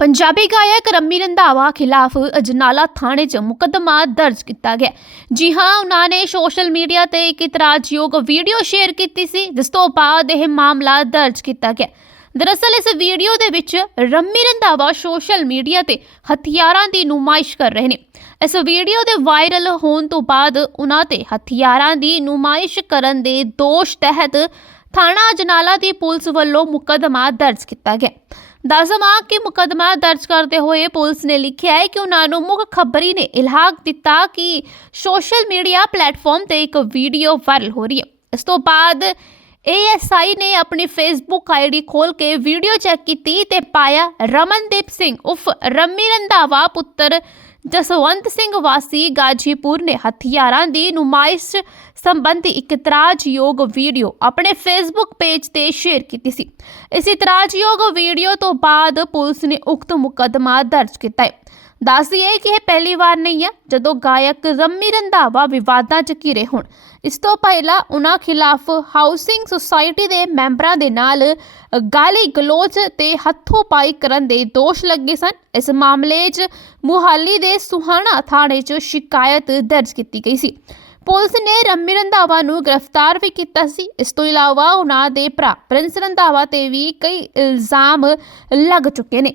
ਪੰਜਾਬੀ ਗਾਇਕ ਰੰਮੀ ਰੰਧਾਵਾ ਖਿਲਾਫ ਅਜਨਾਲਾ ਥਾਣੇ 'ਚ ਮੁਕੱਦਮਾ ਦਰਜ ਕੀਤਾ ਗਿਆ। ਜੀ ਹਾਂ ਉਹਨਾਂ ਨੇ ਸੋਸ਼ਲ ਮੀਡੀਆ ਤੇ ਇੱਕ ਇਤਰਾਜ਼ਯੋਗ ਵੀਡੀਓ ਸ਼ੇਅਰ ਕੀਤੀ ਸੀ, ਜਿਸ ਤੋਂ ਬਾਅਦ ਇਹ ਮਾਮਲਾ ਦਰਜ ਕੀਤਾ ਗਿਆ। ਦਰਅਸਲ, ਇਸ ਵੀਡੀਓ ਦੇ ਵਿੱਚ ਰੰਮੀ ਰੰਧਾਵਾ ਸੋਸ਼ਲ ਮੀਡੀਆ ਤੇ ਹਥਿਆਰਾਂ ਦੀ ਨੁਮਾਇਸ਼ ਕਰ ਰਹੇ ਨੇ। ਇਸ ਵੀਡੀਓ ਦੇ ਵਾਇਰਲ ਹੋਣ ਤੋਂ ਬਾਅਦ ਉਹਨਾਂ ਤੇ ਹਥਿਆਰਾਂ ਦੀ ਨੁਮਾਇਸ਼ ਕਰਨ ਦੇ ਦੋਸ਼ ਤਹਿਤ ਥਾਣਾ ਅਜਨਾਲਾ ਦੀ ਪੁਲਿਸ ਵੱਲੋਂ ਮੁਕੱਦਮਾ ਦਰਜ ਕੀਤਾ ਗਿਆ। ਦੱਸਵਾਂ ਕਿ ਮੁਕੱਦਮਾ ਦਰਜ ਕਰਦੇ ਹੋਏ ਪੁਲਿਸ ਨੇ ਲਿਖਿਆ ਹੈ ਕਿ ਉਹਨਾਂ ਨੂੰ ਮੁੱਖ ਖਬਰੀ ਨੇ ਇਲਹਾਕ ਦਿੱਤਾ ਕਿ ਸੋਸ਼ਲ ਮੀਡੀਆ ਪਲੇਟਫਾਰਮ ਤੇ ਇੱਕ ਵੀਡੀਓ ਵਾਇਰਲ ਹੋ ਰਹੀ ਹੈ। ਇਸ ਤੋਂ ਬਾਅਦ ਏਐਸਆਈ ਨੇ ਆਪਣੀ ਫੇਸਬੁੱਕ ਆਈਡੀ ਖੋਲ ਕੇ ਵੀਡੀਓ ਚੈੱਕ ਕੀਤੀ ਤੇ ਪਾਇਆ ਰਮਨਦੀਪ ਸਿੰਘ ਉਫ ਰੰਮੀ ਰੰਧਾਵਾ ਪੁੱਤਰ ਜਸਵੰਤ ਸਿੰਘ ਵਾਸੀ ਗਾਜੀਪੁਰ ਨੇ ਹਥਿਆਰਾਂ ਦੀ ਨੁਮਾਇਸ਼ ਸੰਬੰਧੀ ਇੱਕ ਇਤਰਾਜ਼ਯੋਗ ਵੀਡੀਓ ਆਪਣੇ ਫੇਸਬੁੱਕ ਪੇਜ ਤੇ ਸ਼ੇਅਰ ਕੀਤੀ ਸੀ। ਇਸ ਇਤਰਾਜ਼ਯੋਗ ਵੀਡੀਓ ਤੋਂ ਬਾਅਦ ਪੁਲਿਸ ਨੇ ਉਕਤ ਮੁਕੱਦਮਾ ਦਰਜ ਕੀਤਾ ਹੈ। ਦੱਸਦੀਏ ਕਿ ਇਹ ਪਹਿਲੀ ਵਾਰ ਨਹੀਂ ਹੈ, ਜਦੋਂ ਗਾਇਕ ਰੰਮੀ ਰੰਧਾਵਾ ਵਿਵਾਦਾਂ 'ਚ ਘਿਰੇ ਹੋਣ। ਇਸ ਤੋਂ ਪਹਿਲਾਂ ਉਹਨਾਂ ਖਿਲਾਫ ਹਾਊਸਿੰਗ ਸੁਸਾਇਟੀ ਦੇ ਮੈਂਬਰਾਂ ਦੇ ਨਾਲ ਗਾਲੀ ਗਲੋਚ ਤੇ ਹੱਥੋਂ ਪਾਈ ਕਰਨ ਦੇ ਦੋਸ਼ ਲੱਗੇ ਸਨ। ਇਸ ਮਾਮਲੇ 'ਚ ਮੁਹਾਲੀ ਦੇ ਸੁਹਾਣਾ ਥਾਣੇ 'ਚ ਸ਼ਿਕਾਇਤ ਦਰਜ ਕੀਤੀ ਗਈ ਸੀ। ਪੁਲਿਸ ਨੇ ਰੰਮੀ ਰੰਧਾਵਾ ਨੂੰ ਗ੍ਰਿਫਤਾਰ ਵੀ ਕੀਤਾ ਸੀ। ਇਸ ਤੋਂ ਇਲਾਵਾ ਉਹਨਾਂ ਦੇ ਭਰਾ ਪ੍ਰਿੰਸ ਰੰਧਾਵਾ ਤੇ ਵੀ ਕਈ ਇਲਜ਼ਾਮ ਲੱਗ ਚੁੱਕੇ ਨੇ।